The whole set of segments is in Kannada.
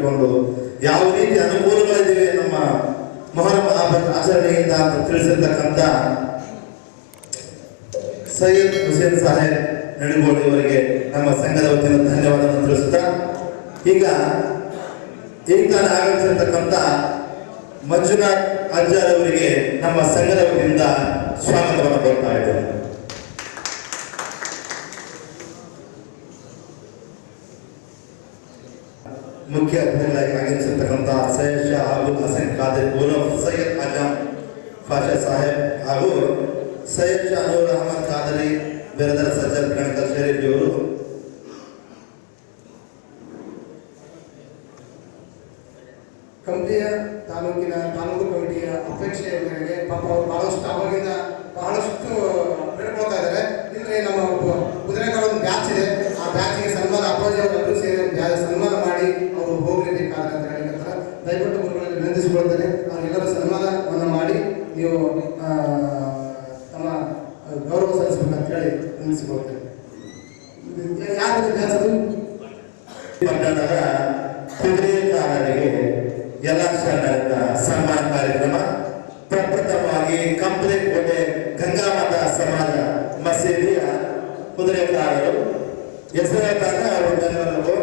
ಇಟ್ಕೊಂಡು ಯಾವ ರೀತಿ ಅನುಕೂಲಗಳಿದೆ ನಮ್ಮ ಮೊಹರಂ ಆಚರಣೆಯಿಂದ ತಿಳಿಸಿರ್ತಕ್ಕಂಥ ಸೈಯದ್ ಹುಸೇನ್ ಸಾಹೇಬ್ ನಡುಗೋಡು ಇವರಿಗೆ ನಮ್ಮ ಸಂಘದ ವತಿಯಿಂದ ಧನ್ಯವಾದವನ್ನು ತಿಳಿಸುತ್ತಾ, ಈಗ ಈಗ ಆಗಮಿಸಿರ್ತಕ್ಕಂಥ ಮಂಜುನಾಥ್ ಅಜ್ಜಾರ್ ಅವರಿಗೆ ನಮ್ಮ ಸಂಘದ ವತಿಯಿಂದ ಸ್ವಾಗತವನ್ನು ಕೊಡ್ತಾ ಇದ್ದೇವೆ ಮುಖ್ಯ ಅತಿಥಿಗಳಾಗಿ ಆಗಮಿಸಿರ್ತಕ್ಕಂಥ ಸೈಯದ್ ಶಾ ಅಬುಲ್ ಹಸನ್ ಖಾದಿರ್ ಉರಫ್ ಸೈಯದ್ ಅಜಮ್ ಫಾಷಾ ಸಾಹೇಬ್ ಹಾಗೂ ಸೈಯದ್ ಶಾ ಅನೂರ್ ಅಹಮದ್ ಖಾದರಿ ಬೇರೆದರ ಸಜ್ಜದ್ ಕಣಕಲ್ ಶರೀಫ್ ಇವರು ಕಂಪ್ನಿಯ ತಾಲೂಕಿನ, ತಾಲೂಕು ಕಮಿಟಿಯ ಅಪೇಕ್ಷೆಯ ಮೇರೆಗೆ ಪಾಪ ಅವರು ಬಹಳಷ್ಟು ಅವಾಗಿಂದ ಬಹಳಷ್ಟು ಬೇಡ್ಕೊಳ್ತಾ ಇದ್ದಾರೆ. ಇಲ್ಲರಿ ನಮ್ಮ ಕುದುರೆಗಳ ಒಂದು ಬ್ಯಾಚ್ ಇದೆ. ಆ ಬ್ಯಾಚಿಗೆ ಸನ್ಮಾನ, ಅಪ್ಪಾಜಿ ಅವರು ಸೇರಿ ಸನ್ಮಾನ ಮಾಡಿ ದಯವಿಟ್ಟು ಗುರುಗಳಲ್ಲಿ ವಿನಂತಿಸಿಕೊಳ್ತೇನೆ ಸನ್ಮಾನವನ್ನು ಮಾಡಿ ನೀವು ತಮ್ಮ ಗೌರವ ಸಲ್ಲಿಸಬೇಕಂತ ಹೇಳಿ ವಿನಂತಿಸಿಕೊಳ್ತೇನೆ ಯಾರು ಅದು ಪಟ್ಟಣದ ಕುದುರೆಕಾರರಿಗೆ ಎಲ್ಲ ಶರಣರಿಂದ ಸನ್ಮಾನ ಕಾರ್ಯಕ್ರಮ ಪ್ರಪ್ರಥಮವಾಗಿ ಕಂಪ್ಲಿ ಕೋಟೆ ಗಂಗಾಮತ ಸಮಾಜ ಮಸೀದಿಯ ಕುದುರೆಕಾರರು ಹೆಸರಾದಾಗ ಅವರು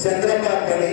ಚಂದ್ರಪ್ಪ ಕಣಿ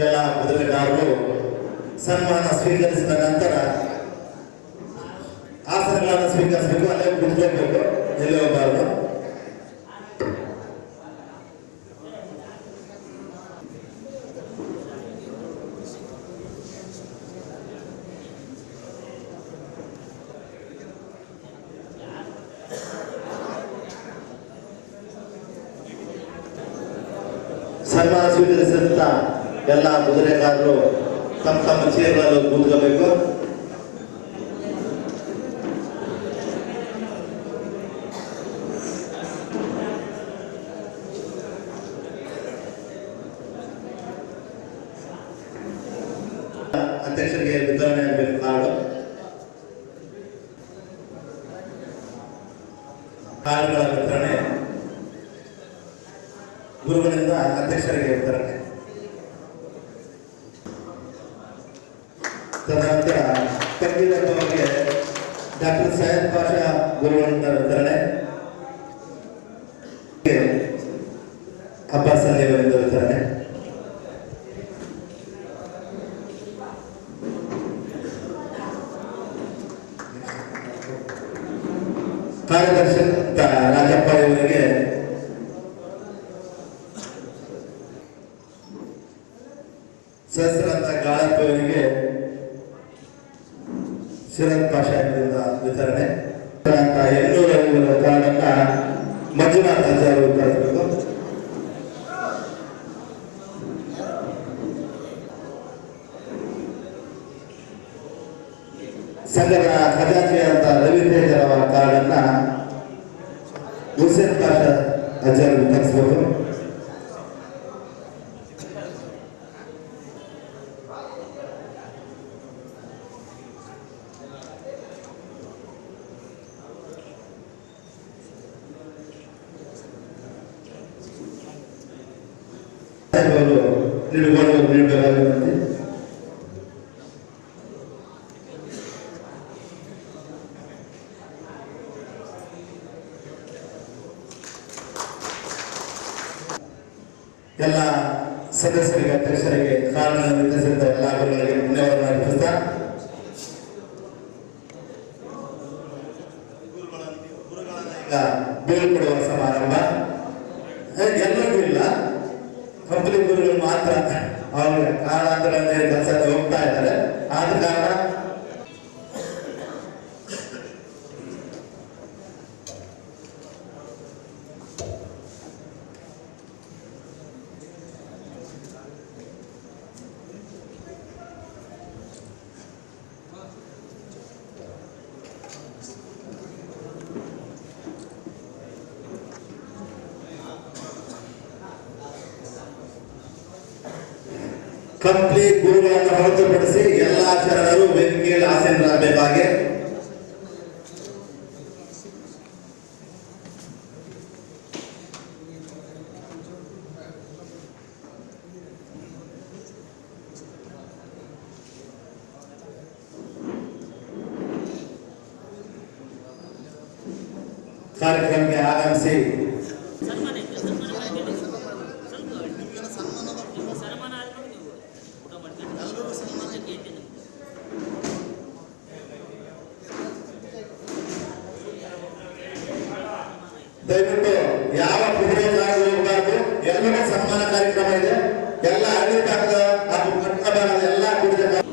ಎಲ್ಲ ಮೊದಲಗಾರರು ಸನ್ಮಾನ ಸ್ವೀಕರಿಸಿದ ನಂತರ ಆಸನಗಳನ್ನು ಸ್ವೀಕರಿಸಬೇಕು ಅಲ್ಲೇ ಕುತ್ಕೋಬೇಕು ಎಲ್ಲೇ ಸನ್ಮಾನ ಸ್ವೀಕರಿಸಿದಂತ ಎಲ್ಲ ಕುದುರೆಗಾರರು ತಮ್ಮ ತಮ್ಮ ಚೇರ್ಗಳಲ್ಲಿ ಕೂತ್ಕೋಬೇಕು. ಕಬೀರಪ್ಪ ಅವರಿಗೆ ಡಾಕ್ಟರ್ ಸೈಯದ್ ಪಾಷಾ ಗುರುಗಳಿಂದ ವಿತರಣೆ ಸಂಘದ ಖಜಾಂಚಿ ಅಂತ ರವಿ ತೇಜರ್ ಅವರ ಕಾರ್ಡನ್ನ ಹುಸೇನ್ ಪಾಷ ಅಜ್ಜಾರು ವಿತರಿಸಬೇಕು ಸದಸ್ಯರಿಗೆ ಅಧ್ಯಕ್ಷರಿಗೆ ಕಾರಣ ನಿರ್ಧರಿಸಿದ ಎಲ್ಲ ಅಗಲಗಳಿಗೆ ಮುನ್ನಡೆಯನ್ನು ಅರ್ಪಿಸುತ್ತಾ ಬೀಳ್ಕೊಡುವ ಸಮಾರಂಭ ಎಲ್ಲರಿಗೂ ಇಲ್ಲ ಕಂಪನಿ ಗುರುಗಳು ಮಾತ್ರ ಅವ್ರಿಗೆ ಕಾರಣಾಂತರದಲ್ಲಿ ಕೆಲಸಕ್ಕೆ ಹೋಗ್ತಾ ಇದ್ದಾರೆ ಆದ ಕಾರಣ ಕಂಪ್ಲೀಟ್ ಗುರುಗಳನ್ನು ಹೊರತುಪಡಿಸಿ ಎಲ್ಲಾ ಶರಣರು ವೇದಿಕೆಯಲ್ಲಿ ಆಸೀನರಾಗಬೇಕಾಗಿ ಕಾರ್ಯಕ್ರಮಕ್ಕೆ ಆಗಮಿಸಿ ಸನ್ಮಾನ ಇದೆ ಸನ್ಮಾನ ಮಾಡ್ಕೊಳ್ಳಿ. ಸ್ವಲ್ಪ ನಿಮ್ಮ ಸನ್ಮಾನ ಆದ್ಮೇಲೆ ನೀವು ಊಟ ಮಾಡ್ಕೊಂಡು ಎಲ್ಲರಿಗೂ ಸನ್ಮಾನ ಕೇಳ್ತೀನಿ ದಯವಿಟ್ಟು ಯಾವ ಪ್ರಿವಿಲೇಜ್ ಗಾಡಿ ಹೋಗಬಾರ್ದು. ಎಲ್ಲರಿಗೂ ಸನ್ಮಾನ ಕಾರ್ಯಕ್ರಮ ಇದೆ. ಎಲ್ಲ ಆಡಳಿತ ಪಟ್ಟಣ ಭಾಗದ ಎಲ್ಲ ಕುದುರೆ ಗಾಡಿ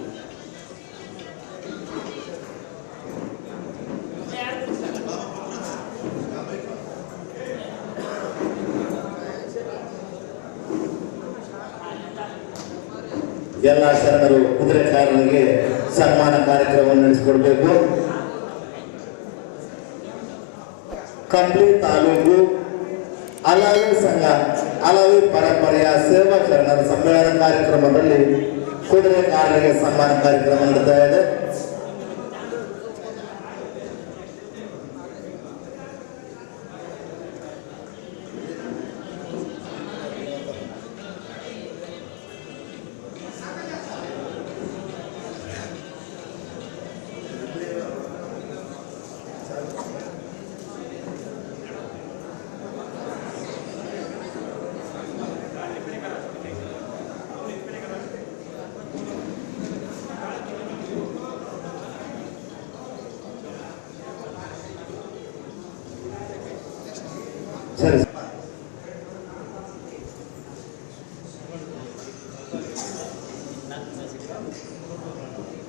ಎಲ್ಲ ಶರಣರು ಕುದುರೆಕಾರರಿಗೆ ಸನ್ಮಾನ ಕಾರ್ಯಕ್ರಮವನ್ನು ನಡೆಸಿಕೊಡ್ಬೇಕು. ಕಂಪ್ಲಿ ತಾಲೂಕು ಅಲಾವಿ ಸಂಘ ಅಲಾವಿ ಪರಂಪರೆಯ ಸೇವಾ ಶರಣರ ಸಮ್ಮೇಳನ ಕಾರ್ಯಕ್ರಮದಲ್ಲಿ ಕುದುರೆಕಾರರಿಗೆ ಸನ್ಮಾನ ಕಾರ್ಯಕ್ರಮ ನಡೀತಾ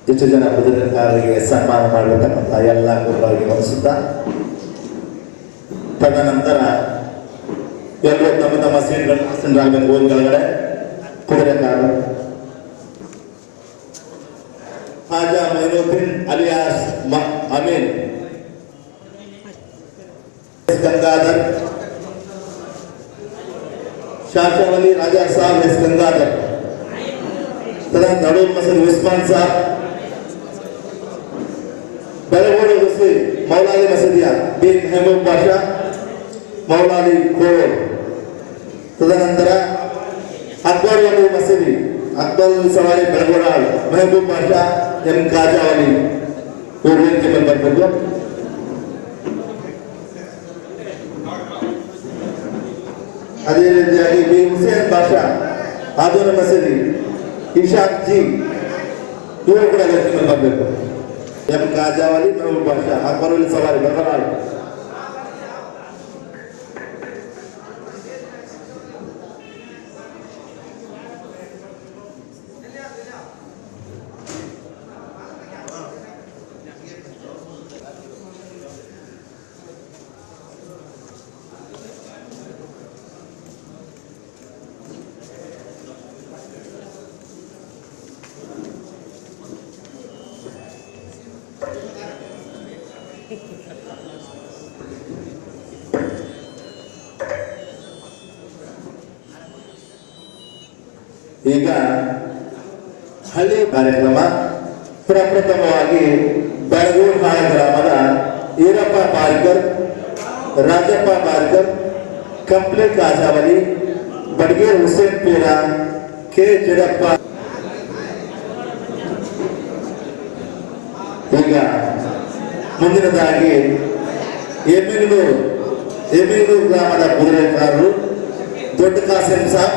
ಹೆಚ್ಚು ಜನ ಬದುಕರಿಗೆ ಸನ್ಮಾನ ಮಾಡಬೇಕನ್ನಂಥ ಎಲ್ಲ ಗುರುಗಳಿಗೆ ವಹಿಸುತ್ತ ತದನಂತರ ಎಲ್ಲರೂ ತಮ್ಮ ತಮ್ಮ ಸೀಟ್ಗಳನ್ನು ಸೀಟ್ಗಳಾಗಬೇಕು ಓದ್ಗಳಗಡೆ ಕುದುರೆ ಕಾರು ಹಾಜಾ ಮೈನುದ್ದೀನ್ ಅಲಿಯಾಸ್ ಅಮೀನ್ ಗಂಗಾಧರ್ ಶಾಶಾವಲಿ ರಾಜಾ ಸಾಹೇಬ್ ಎಸ್ ಗಂಗಾಧರ್ ತದನಂತರ ನಡೂರ್ ಮಸೀದ್ ಉಸ್ಮಾನ್ ಸಾಹ್ বেড়ে গেছে মাওলা আলী মাসেদিয়া বিন হেমদ বাসা মাওলা আলী কোল ತದನಂತರ ಅಕ್ಬರ್ ಅಲಿ ಮಸೀದಿ ಅಕ್ಬರ್ ಸವಾರಿ ಬೆಳಗೊಡಾಳ್ ಮೆಹಬೂಬ್ ಪಾಷಾ ಎಂ ಖಾಜಾವಲಿ ಊರಿಗೆ ಬಂದಿದ್ದು ಅದೇ ರೀತಿಯಾಗಿ ಬಿ ಹುಸೇನ್ ಬಾಷಾ ಆಧುನ ಮಸೀದಿ ಇಶಾಕ್ ಜಿ ಇವರು ಕೂಡ ಗಟ್ಟಿನ ಬರಬೇಕು يبقى جوالي ما هو باشا حقر لصبر بقرار ಈಗ ಹಳ್ಳಿ ಕಾರ್ಯಕ್ರಮ ಪ್ರಪ್ರಥಮವಾಗಿ ಬೆಳಗೂರು ಹಾಳ ಗ್ರಾಮದ Irappa Parker Rajappa Parker ಕಂಪ್ಲೆ ಕಾಜಾವಲಿ Badiger Hussain Peera K Jadappa ಈಗ ಮುಂದಿನದಾಗಿ ಎಮ್ಮಿಗನೂರು ಎಮ್ಮಿಗನೂರು ಗ್ರಾಮದ ಕುದುರೆಕಾರರು ದೊಡ್ಡ ಕಾಸಿಂ ಸಾಬ್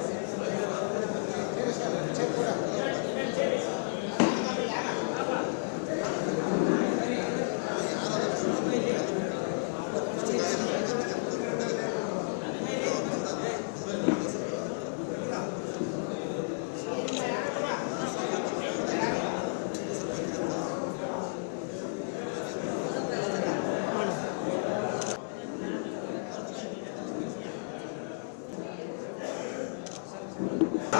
ಈ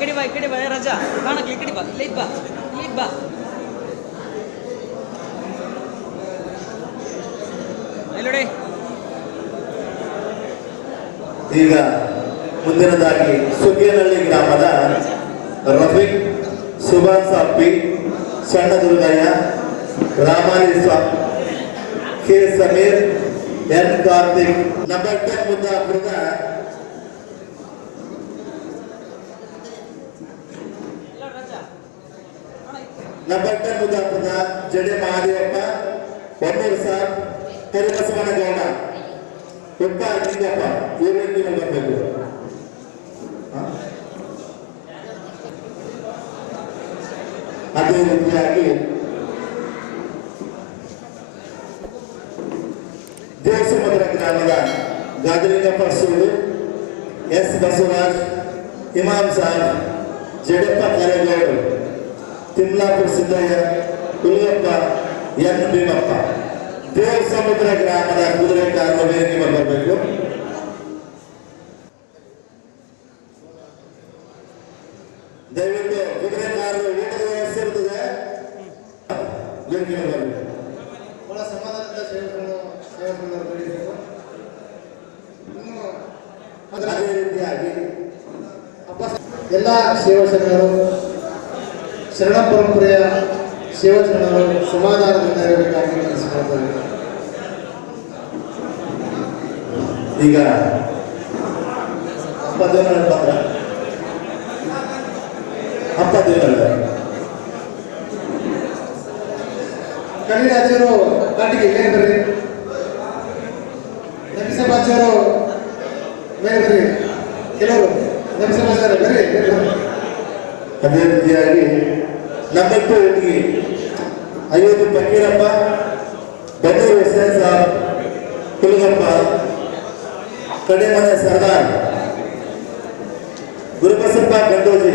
ಕಡೆ ಬಾ ಈ ಕಡೆ ಬಾ ರಜಾ ಕಾಣಕ್ಕೆ ಈ ಕಡೆ ಬಾ ಇಲ್ಲಿ ಬಾ ಇಲ್ಲಿ ಬಾ ಇಲ್ಲೋಡಿ ಈಗ ಮುಂದಿನದಾಗಿ ಸುದ್ದಿಯ K Sameer N Karthik number ten ಮುದ್ದಾಪುರದ ಇಲ್ಲ ರಾಜಾ ನಂಬರ್ ಟೆನ್ ಮುದ್ದಾಪುರದ ಜಡೆ ಮಹಾದೇವಪ್ಪ ಒನ್ನೂರು ಸಾಬ್ ಕರಿಬಸವನಗೌಡ ಉಪ್ಪ ಲಿಂಗಪ್ಪ ಇವರಿಗೆ ಬರಬೇಕು ಅದೇ ರೀತಿಯಾಗಿ ದೇವಸಮುದ್ರ ಗ್ರಾಮದ ಗಾದಲಿಂಗಪ್ಪ ಸೂರು ಎಸ್ ಬಸವರಾಜ್ ಇಮಾಮ್ ಸಾಬ್ ಜಡಪ್ಪ ಕರೇಗೌಡರು ತಿಮ್ಲಾಪುರ ಸಿದ್ದಯ್ಯ ಹುಲಿಯಪ್ಪ ಎನ್ ಭೀಮಪ್ಪ ದೇವಸಮುದ್ರ ಗ್ರಾಮದ ಕುದುರೆಕಾರರ ವೇದಿಕೆ ಬರಬೇಕು ಕಲಿರಾಜರು ಕಾಟಿಗೆ ಮೇಲೆ ಬರ್ರಿ ನಬಿಸಬಾಚಾರು ಮೇಲೆ ಬರ್ರಿ. ಕೆಲವರು ಬರ್ರಿ ಮೇಲೆ ಬರ್ರಿ. ಅದೇ ರೀತಿಯಾಗಿ ನಮ್ಮಟ್ಟು ಒಟ್ಟಿಗೆ ಅಯೋಧ್ಯೆ ಬೆಂಗಳೂರು ಎಸ್ ಹುಸೇನ್ ಸಾಬ್ ಕುಲಗಪ್ಪ, ಕಡೆಮನೆ ಸರ್ದಾರ್ ಗುರುಬಸಪ್ಪ ಗಂಡೋಜಿ.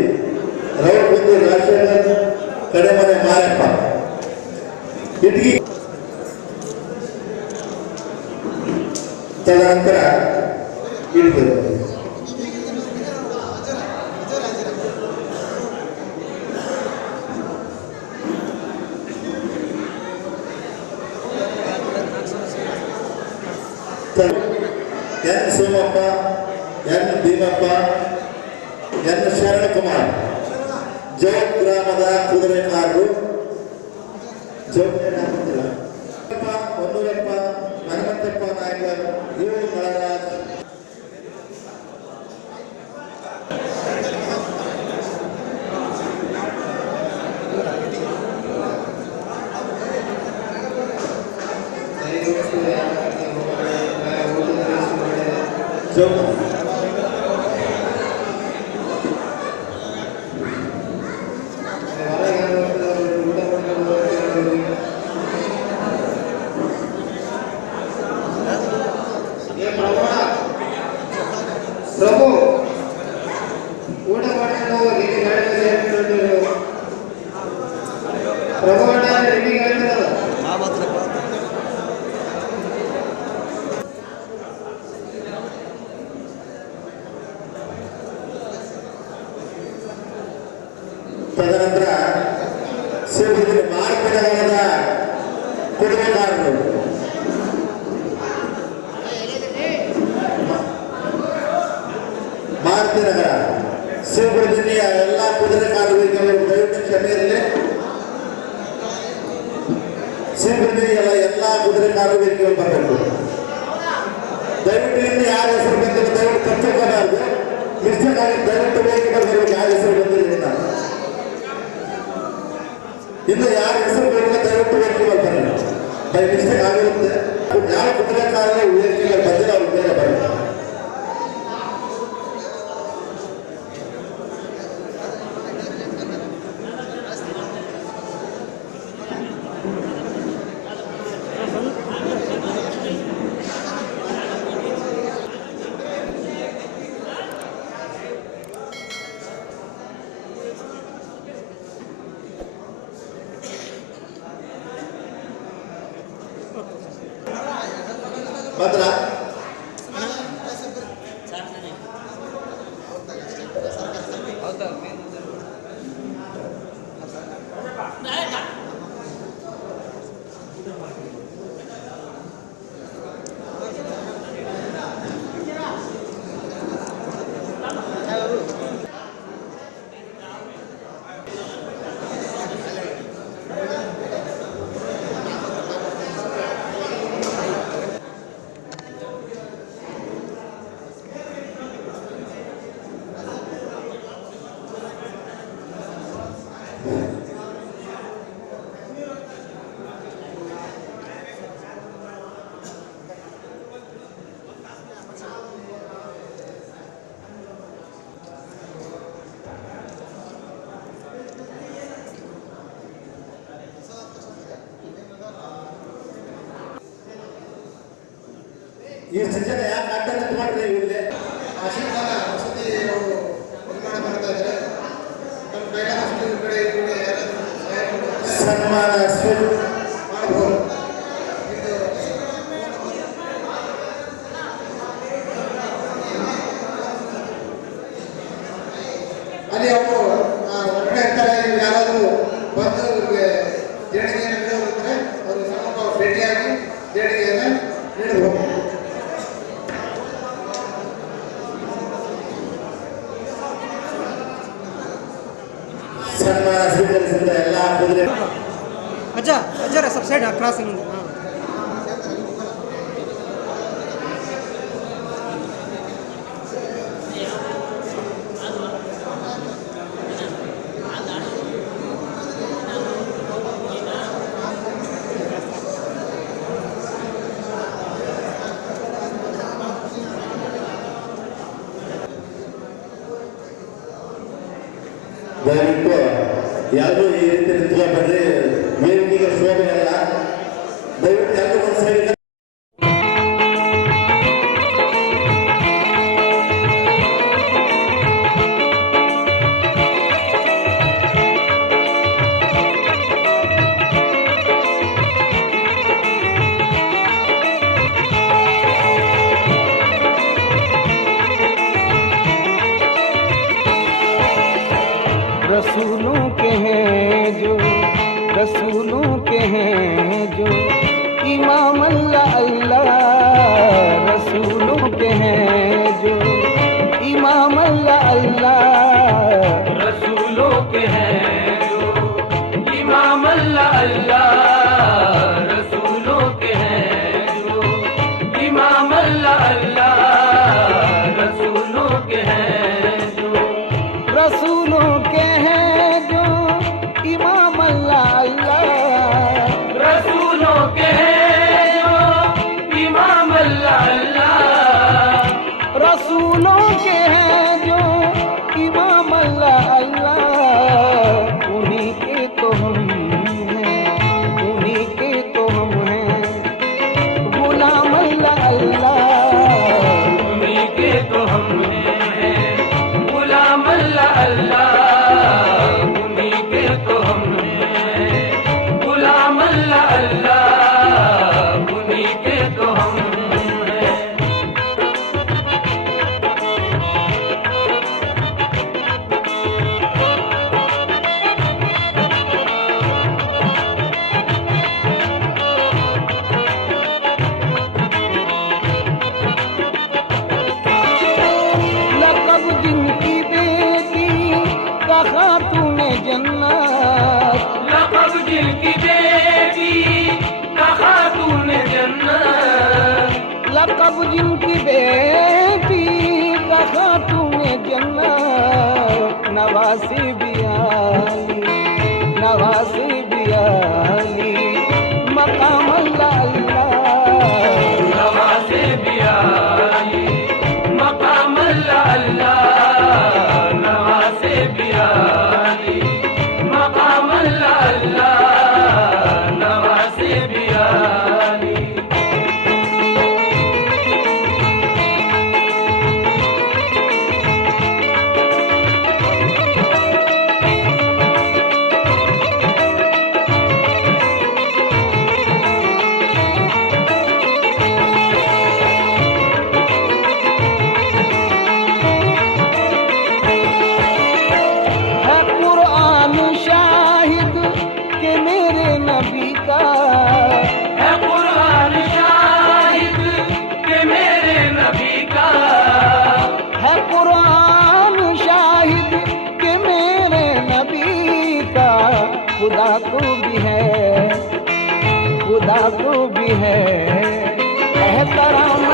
ತದನಂತರ ಇಡ್ಬೇಕು N Somappa N Bhimappa N Sharanakumar Jog ಗ್ರಾಮದ ಕುದುರೆಕಾರರು ಮಾರುತಿ ಸೇಬು ಜಿಲ್ಲೆಯ ಎಲ್ಲ ಕುದುರೆಕಾರರಿಗೆ ದಯವಿಟ್ಟು ಕ್ಷಮೆಯಲ್ಲಿ ಇರಲಿ ಶಿವಗುರುದಿನಿಯ ಎಲ್ಲ ಕುದುರೆಕಾರರಿಗೆ ಬರಬೇಕು. ದಯವಿಟ್ಟು ಇಲ್ಲಿ ಯಾರ ಹೆಸರು ಬಂದಿಲ್ಲ, ದಯವಿಟ್ಟು ತಪ್ಪಿಕೊಳ್ಳಬಾರ್ದು ಮಿಸ್ಟೇಕ್ ದಯವಿಟ್ಟು ವೇದಿಕೆ ಬರಬೇಕು ಯಾರ ಹೆಸರು ಬಂದಿಲ್ಲ ಇನ್ನು. ಯಾರ ಹೆಸರು ಬೇಕು ದಯವಿಟ್ಟು ವೇದಿಕೆ ಬರ್ತಾರೆ ಬೈ ಮಿಸ್ಟೇಕ್ ಆಗಿರುತ್ತೆ quadrado ಈ ಸಜ್ಜನ ಯಾಕೆ ಆಗ್ತದೆ ಮಾಡ್ರಿ ಇಲ್ಲೇ? ಆಶೀರ್ವಾದ ವಸತಿ ನಿರ್ಮಾಣ ಮಾಡ್ತಾ ಇದ್ದಾರೆ. ನಮ್ಮ ಬೇಡ ಕಡೆ ಯಾರಾದರೂ ಸನ್ಮಾನ ದಯವಿಟ್ಟು ಯಾರೂ ಈ ರೀತಿ ನಿಂತ್ಕೊಂಡ್ಬಡ್ರಿ ವೇದಿಕೆಗೆ ಶೋಭೆ ಅಲ್ಲ رسولوں کے ہیں جو رسولوں کے ہیں جو۔ तूं जनवास خدا تو بھی ہے خدا تو بھی ہے۔ احترام